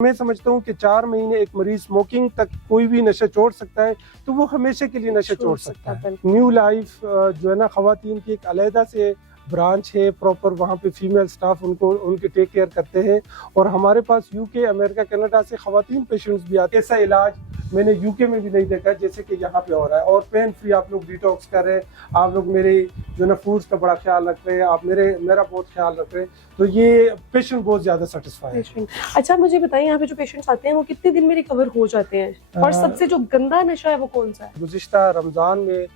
मैं समझता हूँ कि 4 महीने एक मरीज स्मोकिंग तक कोई भी नशा छोड़ सकता है तो वो हमेशा के लिए नशा छोड़ सकता है। न्यू लाइफ जो है ना, खवातीन की एक अलहदा से ब्रांच है प्रॉपर, वहाँ पे फीमेल स्टाफ उनको उनके टेक केयर करते हैं। और हमारे पास यूके, अमेरिका, कनाडा से खवातीन पेशेंट्स भी आते हैं। ऐसा इलाज मैंने यूके में भी नहीं देखा जैसे कि यहाँ पे हो रहा है। और पेन फ्री आप लोग डिटॉक्स कर रहे हैं, आप लोग मेरे जो ना फूड्स का बड़ा ख्याल रख रहे हैं, आप मेरा बहुत ख्याल रख रहे हैं, तो ये पेशेंट बहुत ज्यादा सेटिस्फाई है। अच्छा मुझे बताइए, यहाँ पे जो पेशेंट्स आते हैं वो कितने दिन में रिकवर हो जाते हैं, और सबसे जो गंदा नशा है वो कौन सा है? गुज़िश्ता रमजान में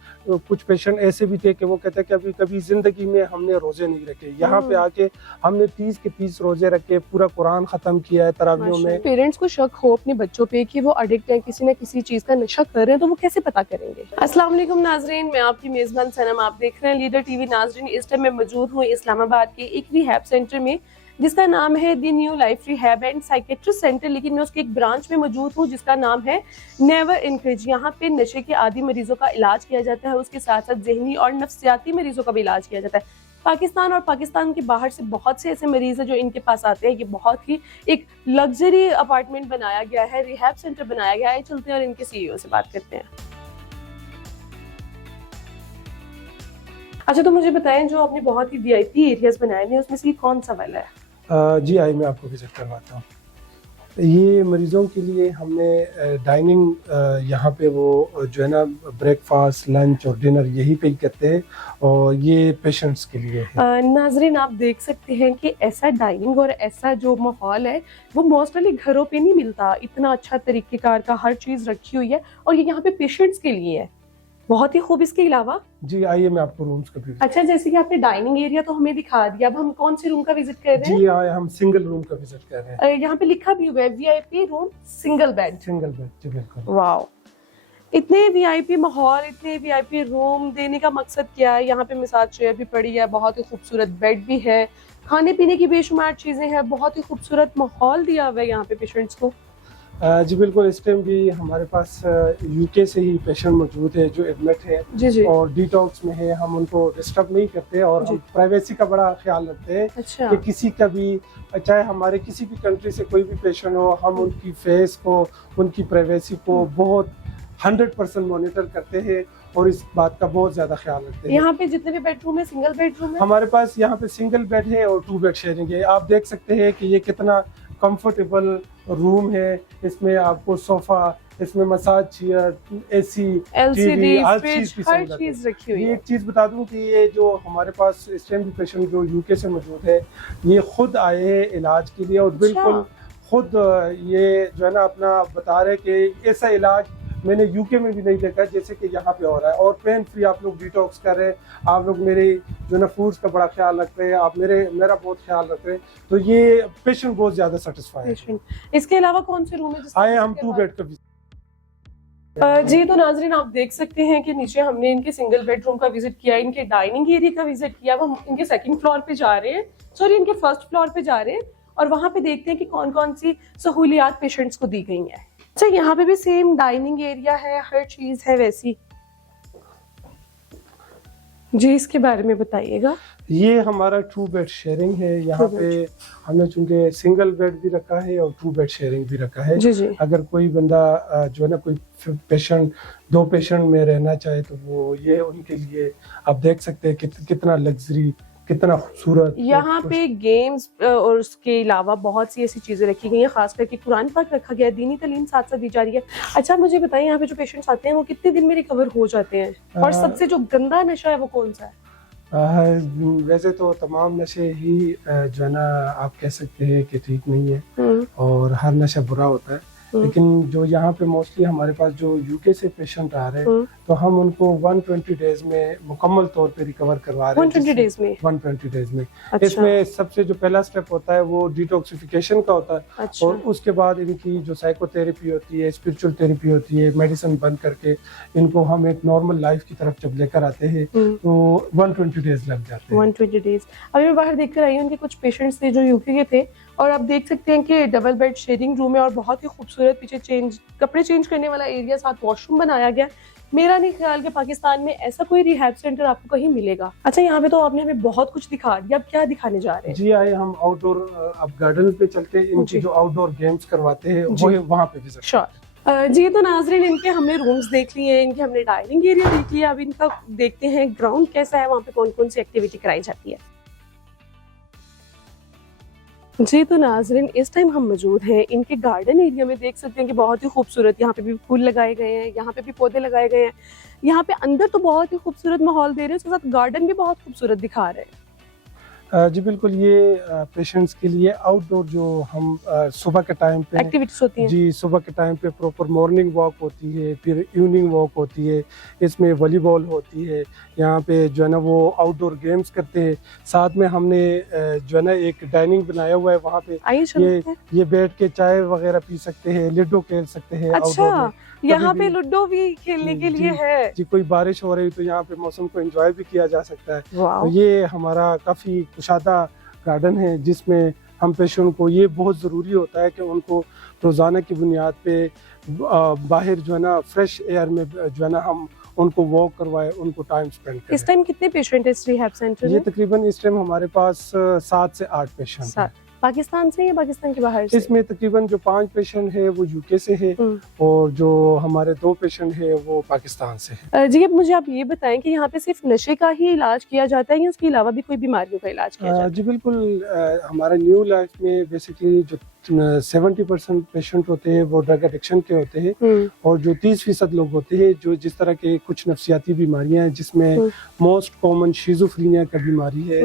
कुछ पेशेंट ऐसे भी थे कि वो कहते हैं कि अभी कभी जिंदगी में हमने रोजे नहीं रखे, यहाँ पे आके हमने 30 के 30 रोजे रखे, पूरा कुरान खत्म किया है तरावियों में। पेरेंट्स को शक हो अपने बच्चों पे कि वो एडिक्ट है, किसी न किसी चीज का नशा कर रहे हैं, तो वो कैसे पता करेंगे? अस्सलाम वालेकुम नाजरीन, मैं आपकी मेजबान सनम, आप देख रहे हैं लीडर टीवी। नाजरीन, इस टाइम मैं मौजूद हूँ इस्लामाबाद के एक रिहैब सेंटर में जिसका नाम है the new life rehab and psychiatrist centre, लेकिन मैं उसके एक ब्रांच में मौजूद हूँ जिसका नाम है नेवर इनकरेज। यहाँ पे नशे के आदी मरीजों का इलाज किया जाता है, उसके साथ साथ जहनी और नफ्सियाती मरीजों का भी इलाज किया जाता है। पाकिस्तान और पाकिस्तान के बाहर से बहुत से ऐसे मरीज हैं जो इनके पास आते हैं। ये बहुत ही एक लग्जरी अपार्टमेंट बनाया गया है, रिहैब सेंटर बनाया गया है। चलते हैं और इनके सीईओ से बात करते हैं। अच्छा, तो मुझे बताएं, जो आपने बहुत ही वीआईपी एरियाज बनाए हैं उसमें से ये कौन सा वाला है? जी आई मैं आपको विजिट करवाता हूँ। ये मरीजों के लिए हमने डाइनिंग यहाँ पे वो जो है ना ब्रेकफास्ट, लंच और डिनर यहीं पे ही करते हैं, और ये पेशेंट्स के लिए है। नाजरीन, आप देख सकते हैं कि ऐसा डाइनिंग और ऐसा जो माहौल है वो मोस्टली घरों पे नहीं मिलता। इतना अच्छा तरीकेकार का हर चीज रखी हुई है, और ये यहाँ पे पेशेंट्स के लिए है। बहुत ही खूब। इसके अलावा जी आइए मैं आपको रूम्स का भी। अच्छा, जैसे कि आपने डाइनिंग एरिया तो हमें दिखा दिया, अब हम कौन से रूम का विजिट कर रहे हैं? जी हाँ, हम सिंगल रूम का विजिट कर रहे हैं। यहाँ पे लिखा भी हुआ है VIP room single bed. Single bed, जी बिल्कुल। वाओ, इतने वीआईपी माहौल, इतने वीआईपी रूम देने का मकसद क्या है? यहाँ पे मसाज चेयर भी पड़ी है, बहुत ही खूबसूरत बेड भी है, खाने पीने की बेशुमार चीजें हैं, बहुत ही खूबसूरत माहौल दिया हुआ है यहाँ पे पेशेंट्स को। जी बिल्कुल। इस टाइम भी हमारे पास यूके से ही पेशेंट मौजूद है जो एडमिट है जी। और डिटॉक्स में है। हम उनको डिस्टर्ब नहीं करते और हम प्राइवेसी का बड़ा ख्याल रखते हैं। अच्छा। कि किसी का भी, चाहे हमारे किसी भी कंट्री से कोई भी पेशेंट हो, हम उनकी फेस को, उनकी प्राइवेसी को बहुत 100% मॉनिटर करते हैं और इस बात का बहुत ज्यादा ख्याल रखते हैं। यहाँ पे जितने भी बेडरूम है सिंगल बेडरूम है? हमारे पास यहाँ पे सिंगल बेड है और 2 बेड शेयरिंग है। आप देख सकते हैं कि ये कितना कंफर्टेबल रूम है। इसमें आपको सोफा, इसमें मसाज चेयर, एसी, एलसीडी, हर चीज रखी हुई है। ये एक चीज बता दूं कि ये जो हमारे पास इस टाइम भी पेशेंट जो यूके से मौजूद है, ये खुद आए हैं इलाज के लिए, और बिल्कुल खुद ये जो है ना अपना बता रहे कि ऐसा इलाज मैंने यूके में भी नहीं देखा जैसे कि यहाँ पे हो रहा है। और पेन फ्री आप लोग डिटॉक्स कर रहे हैं, आप लोग मेरे जो ना फूड्स का बड़ा ख्याल रख रहे हैं, आप मेरा बहुत ख्याल रख रहे हैं, तो ये पेशेंट बहुत ज्यादा सेटिस्फाई है। इसके अलावा कौन से रूम है? आए हम 2 बेड का भी। जी, तो नाजरीन आप देख सकते हैं कि नीचे हमने इनके सिंगल बेडरूम का विजिट किया, इनके डाइनिंग एरिया का विजिट किया। अब हम इनके सेकंड फ्लोर पे जा रहे हैं, सॉरी इनके फर्स्ट फ्लोर पे जा रहे हैं, और वहां पे देखते हैं कि कौन कौन सी सहूलियात पेशेंट्स को दी गई है। अच्छा, यहाँ पे भी सेम डाइनिंग एरिया है, हर चीज है वैसी। जी, इसके बारे में बताइएगा। ये हमारा 2 बेड शेयरिंग है। यहाँ पे हमने चूंकि सिंगल बेड भी रखा है और 2 बेड शेयरिंग भी रखा है। जी। अगर कोई बंदा जो है ना, कोई पेशेंट 2 पेशेंट में रहना चाहे तो वो ये उनके लिए, आप देख सकते हैं कितना लग्जरी, कितना खूबसूरत। यहाँ पे गेम्स और उसके अलावा बहुत सी ऐसी चीजें रखी गई हैं, खास करके कुरान पाक रखा गया है, दीनी तालीम साथ साथ दी जा रही है। अच्छा मुझे बताइए, यहाँ पे जो पेशेंट्स आते हैं वो कितने दिन में रिकवर हो जाते हैं, और सबसे जो गंदा नशा है वो कौन सा है? वैसे तो तमाम नशे ही जो है ना आप कह सकते हैं कि ठीक नहीं है, और हर नशा बुरा होता है। लेकिन जो यहाँ पे मोस्टली हमारे पास जो यूके से पेशेंट आ रहे हैं, तो हम उनको 120 डेज में मुकम्मल तौर पे रिकवर करवा रहे हैं। 120 डेज में? 120 डेज में। अच्छा। इसमें सबसे जो पहला स्टेप होता है वो डिटॉक्सिफिकेशन का होता है। अच्छा। और उसके बाद इनकी जो साइकोथेरेपी होती है, स्पिरिचुअल थेरेपी होती है, मेडिसिन बंद करके इनको हम एक नॉर्मल लाइफ की तरफ जब लेकर आते हैं तो 120 डेज लग जाते हैं। 120 डेज। अभी मैं बाहर देखकर आई हूँ, उनके कुछ पेशेंट्स थे जो यूके के थे और आप देख सकते हैं कि डबल बेड शेयरिंग रूम है और बहुत ही खूबसूरत पीछे कपड़े चेंज करने वाला एरिया, साथ वॉशरूम बनाया गया। मेरा नहीं ख्याल कि पाकिस्तान में ऐसा कोई रिहैब सेंटर आपको कहीं मिलेगा। अच्छा, यहाँ पे तो आपने हमें बहुत कुछ दिखा दिया, अब क्या दिखाने जा रहे हैं? जी आए हम आउटडोर अब गार्डन पे चलते हैं, इनकी जो आउटडोर गेम्स करवाते हैं वो वहाँ पे विजिट। श्योर जी। तो नाजरीन, इनके हमने रूम्स देख लिए, इनके हमने डाइनिंग एरिया देख लिया, अब इनका देखते हैं ग्राउंड कैसा है, वहाँ पे कौन कौन सी एक्टिविटी कराई जाती है। जी तो नाजरीन, इस टाइम हम मौजूद हैं इनके गार्डन एरिया में। देख सकते हैं कि बहुत ही खूबसूरत यहाँ पे भी फूल लगाए गए हैं, यहाँ पे भी पौधे लगाए गए हैं। यहाँ पे अंदर तो बहुत ही खूबसूरत माहौल दे रहे हैं, उसके साथ गार्डन भी बहुत खूबसूरत दिखा रहे हैं। जी बिल्कुल, ये पेशेंट्स के लिए आउटडोर जो हम सुबह के टाइम पे एक्टिविटीज होती हैं। जी, सुबह के टाइम पे प्रॉपर मॉर्निंग वॉक होती है, फिर इवनिंग वॉक होती है, इसमें वॉलीबॉल होती है। यहाँ पे जो है ना वो आउटडोर गेम्स करते हैं। साथ में हमने जो है ना एक डाइनिंग बनाया हुआ है, वहाँ पे ये बैठ के चाय वगैरह पी सकते हैं, लूडो खेल सकते हैं। अच्छा, यहाँ पे लूडो भी खेलने के लिए है जी। कोई बारिश हो रही तो यहाँ पे मौसम को एंजॉय भी किया जा सकता है। तो ये हमारा काफी कुशादा गार्डन है, जिसमें हम पेशेंट को ये बहुत ज़रूरी होता है कि उनको रोज़ाना की बुनियाद पे बाहर जो है ना फ्रेश एयर में जो है ना हम उनको वॉक करवाए, उनको टाइम स्पेंड करें। इस टाइम कितने पेशेंट इस रिहैब सेंटर में? ये तकरीबन इस टाइम हमारे पास 7 से 8 पेशेंट हैं। पाकिस्तान से या पाकिस्तान के बाहर से? इसमें तकरीबन जो 5 पेशेंट है वो यूके से है और जो हमारे 2 पेशेंट है वो पाकिस्तान से है। जी, अब मुझे आप ये बताएं कि यहाँ पे सिर्फ नशे का ही इलाज किया जाता है या उसके अलावा भी कोई बीमारियों का इलाज किया जाता है? जी बिल्कुल, हमारा न्यू लाइफ में बेसिकली जो 70% पेशेंट होते हैं वो ड्रग एडिक्शन के होते हैं और जो 30% लोग होते हैं जो जिस तरह के कुछ नफ्सियाती बीमारियां हैं, जिसमें मोस्ट कॉमन शिज़ोफ्रेनिया का बीमारी है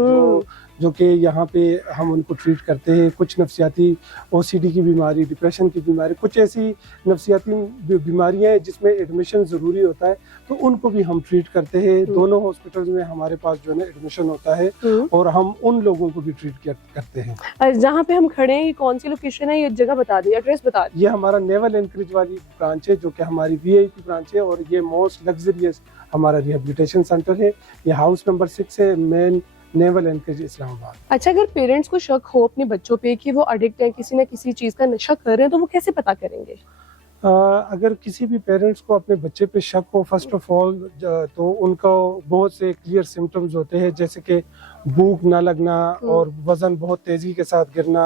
जो कि यहाँ पे हम उनको ट्रीट करते हैं। कुछ नफ्सियाती OCD की बीमारी, डिप्रेशन की बीमारी, कुछ ऐसी नफ्सियाती बीमारियां हैं जिसमें एडमिशन ज़रूरी होता है, तो उनको भी हम ट्रीट करते हैं। दोनों हॉस्पिटल्स में हमारे पास जो है ना एडमिशन होता है और हम उन लोगों को भी ट्रीट करते हैं। जहाँ पे हम खड़े हैं ये कौन सी लोकेशन है, ये जगह बता दी, एड्रेस बता दी। ये हमारा नेवल एनकरेज वाली ब्रांच है, जो कि हमारी VIP ब्रांच है और ये मोस्ट लग्जरियस हमारा रिहेबिलिटेशन सेंटर है। ये हाउस नंबर 6 है, मेन नेवल एनकरेज इस्लामाबाद। अच्छा, अगर पेरेंट्स को शक हो अपने बच्चों पे कि वो एडिक्ट है, किसी न किसी चीज का नशा कर रहे हैं, तो वो कैसे पता करेंगे? अगर किसी भी पेरेंट्स को अपने बच्चे पे शक हो, फर्स्ट ऑफ ऑल तो उनको बहुत से क्लियर सिम्टम्स होते हैं, जैसे कि भूख ना लगना और वजन बहुत तेजी के साथ गिरना,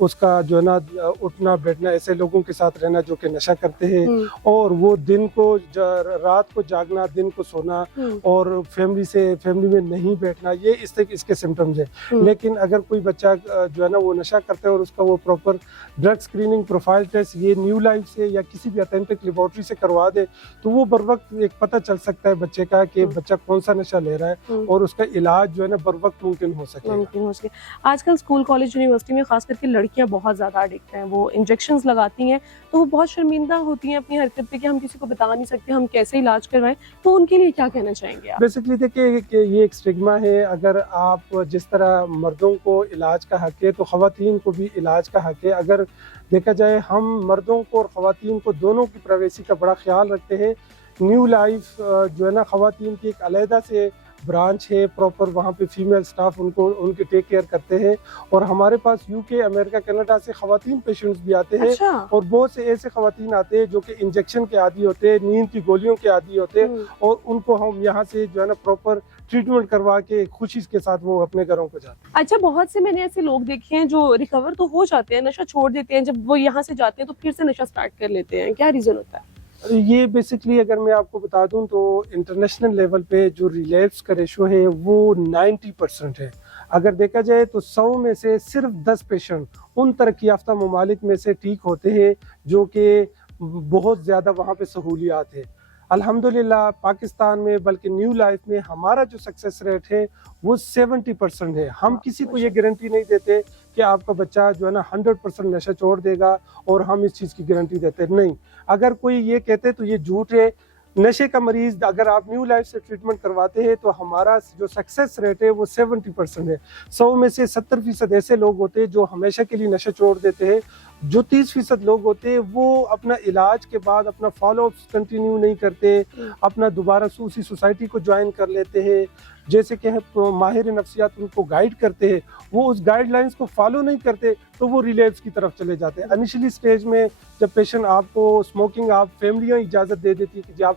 उसका जो है ना उठना बैठना, ऐसे लोगों के साथ रहना जो कि नशा करते हैं, और वो दिन को रात को जागना, दिन को सोना और फैमिली में नहीं बैठना, ये इसके सिम्टम्स है। लेकिन अगर कोई बच्चा जो है ना वो नशा करता है और उसका वो proper drug screening profile test ये न्यू लाइफ से या किसी भी अथेंटिक लेबोरेटरी से करवा दे, तो वो बर वक्त एक पता चल सकता है बच्चे का कि बच्चा कौन सा नशा ले रहा है और उसका इलाज जो है ना बर वक्त मुमकिन हो सके। आजकल स्कूल, कॉलेज, यूनिवर्सिटी में खास करके लड़कियां बहुत ज्यादा एडिक्ट हैं, वो इंजेक्शंस लगाती हैं, तो वो बहुत शर्मिंदा होती हैं अपनी हरकत पे कि हम किसी को बता नहीं सकते हम कैसे इलाज करवाएं, तो उनके लिए क्या कहना चाहेंगे आप? बेसिकली देखिए कि ये एक स्टिग्मा है। अगर आप जिस तरह मर्दों को इलाज का हक है तो ख़वातीन को भी इलाज का हक है। अगर देखा जाए हम मर्दों को और ख़वातीन को दोनों की प्राइवेसी का बड़ा ख्याल रखते हैं। न्यू लाइफ जो है ना ख़वातीन की एक अलहदा से ब्रांच है, प्रॉपर वहाँ पे फीमेल स्टाफ उनके टेक केयर करते हैं और हमारे पास UK, अमेरिका, कनाडा से ख़वातीन पेशेंट्स भी आते हैं। अच्छा। और बहुत से ऐसे ख़वातीन आते हैं जो कि इंजेक्शन के आदी होते हैं, नींद की गोलियों के आदी होते हैं और उनको हम यहाँ से जो है ना प्रॉपर ट्रीटमेंट करवा के खुशी के साथ वो अपने घरों को जाते हैं। अच्छा, बहुत से मैंने ऐसे लोग देखे हैं जो रिकवर तो हो जाते हैं, नशा छोड़ देते हैं, जब वो यहाँ से जाते हैं तो फिर से नशा स्टार्ट कर लेते हैं, क्या रीजन होता है? ये बेसिकली अगर मैं आपको बता दूं तो इंटरनेशनल लेवल पे जो रिलैप्स का रेशो है वो 90% है। अगर देखा जाए तो 100 में से सिर्फ 10 पेशेंट उन तरक्की याफ्ता ममालिक में से ठीक होते हैं जो कि बहुत ज़्यादा वहाँ पे सहूलियात है। अल्हम्दुलिल्लाह पाकिस्तान में बल्कि न्यू लाइफ में हमारा जो सक्सेस रेट है वो 70% है। हम किसी को ये गारंटी नहीं देते कि आपका बच्चा जो है ना 100% नशा छोड़ देगा और हम इस चीज़ की गारंटी देते नहीं। अगर कोई ये कहते तो ये झूठ है। नशे का मरीज अगर आप न्यू लाइफ से ट्रीटमेंट करवाते हैं तो हमारा जो सक्सेस रेट है वो 70% है। 100 में से 70% ऐसे लोग होते हैं जो हमेशा के लिए नशा छोड़ देते हैं। जो 30% लोग होते हैं वो अपना इलाज के बाद अपना फॉलोअप कंटिन्यू नहीं करते, अपना दोबारा उसी सोसाइटी को ज्वाइन कर लेते हैं। जैसे कि माहिर नफ्सियात उनको गाइड करते हैं, वो उस गाइडलाइंस को फॉलो नहीं करते तो वो रिलेप्स की तरफ चले जाते हैं। इनिशियली स्टेज में जब पेशेंट आपको स्मोकिंग, आप फैमिलियाँ इजाज़त दे देती है कि जी आप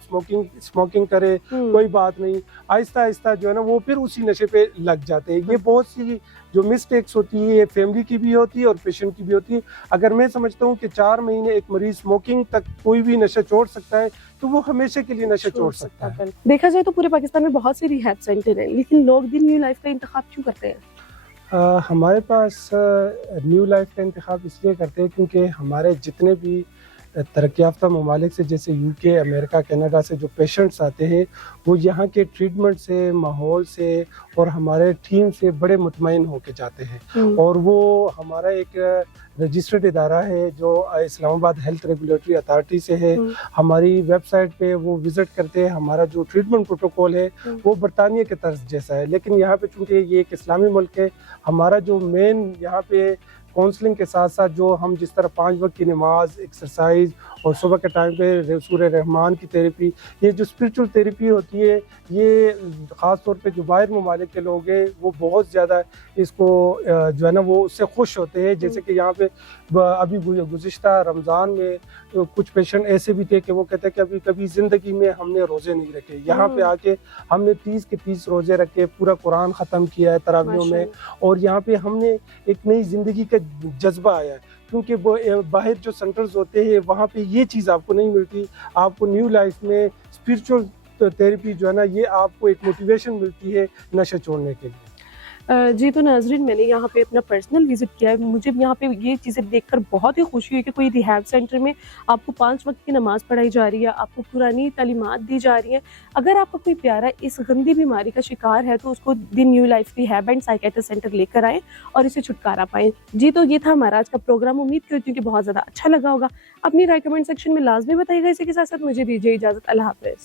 स्मोकिंग करें, कोई बात नहीं, आहिस्ता आहिस्ता जो है ना वो फिर उसी नशे पे लग जाते हैं। ये बहुत सी जो मिस्टेक्स होती है, ये फैमिली की भी होती है और पेशेंट की भी होती है। अगर मैं समझता हूँ कि 4 महीने एक मरीज स्मोकिंग तक कोई भी नशा छोड़ सकता है तो वो हमेशा के लिए नशा छोड़ सकता है। देखा जाए तो पूरे पाकिस्तान में बहुत से रिहैब सेंटर हैं, लेकिन लोग भी न्यू लाइफ का इंतखाब क्यों करते हैं? हमारे पास न्यू लाइफ का इंतखाब इसलिए करते हैं क्योंकि हमारे जितने भी तरक्की याफ्ता ममालिक से, जैसे यूके, अमेरिका, कनाडा से जो पेशेंट्स आते हैं वो यहाँ के ट्रीटमेंट से, माहौल से और हमारे टीम से बड़े मुतमईन होके जाते हैं। और वो हमारा एक रजिस्टर्ड इदारा है जो इस्लामाबाद हेल्थ रेगुलेटरी अथॉरिटी से है। हमारी वेबसाइट पे वो विज़िट करते हैं। हमारा जो ट्रीटमेंट प्रोटोकॉल है वो बरतानिया के तर्ज जैसा है, लेकिन यहाँ पे चूँकि ये एक इस्लामी मुल्क है, हमारा जो मेन यहाँ पे काउंसलिंग के साथ साथ जो हम जिस तरह 5 वक्त की नमाज, एक्सरसाइज और सुबह के टाइम पे सूरह रहमान की थेरेपी, ये जो स्पिरिचुअल थेरेपी होती है, ये ख़ास तौर पे जो बाहर ममालिक के लोग हैं वो बहुत ज़्यादा इसको जो है ना वो उससे खुश होते हैं। जैसे कि यहाँ पे अभी गुज़िश्ता रमज़ान में कुछ पेशेंट ऐसे भी थे कि वो कहते हैं कि अभी कभी ज़िंदगी में हमने रोज़े नहीं रखे, यहाँ पे आके हमने 30 के 30 रोज़े रखे, पूरा कुरान ख़त्म किया है तरावियों में, और यहाँ पे हमने एक नई ज़िंदगी का जज्बा आया है। क्योंकि बाहर जो सेंटर्स होते हैं वहाँ पे ये चीज़ आपको नहीं मिलती। आपको न्यू लाइफ में स्पिरिचुअल थेरेपी जो है ना, ये आपको एक मोटिवेशन मिलती है नशा छोड़ने के लिए। जी, तो नाज़रीन, मैंने यहाँ पे अपना पर्सनल विज़िट किया है। मुझे यहाँ पे ये चीज़ें देखकर बहुत ही खुशी हुई कि कोई रिहैब सेंटर में आपको 5 वक्त की नमाज़ पढ़ाई जा रही है, आपको पुरानी तालीमात दी जा रही हैं। अगर आपका कोई प्यारा इस गंदी बीमारी का शिकार है तो उसको दी new life rehab and psychiatry centre लेकर आएँ और इसे छुटकारा पाएँ। जी, तो ये था हमारा आज का प्रोग्राम। उम्मीद करती हूँ कि बहुत ज़्यादा अच्छा लगा होगा। अपनी राय कमेंट सेक्शन में लाज़मी बताइएगा। इसी के साथ साथ मुझे दीजिए इजाज़त। अल्लाह हाफ़िज़।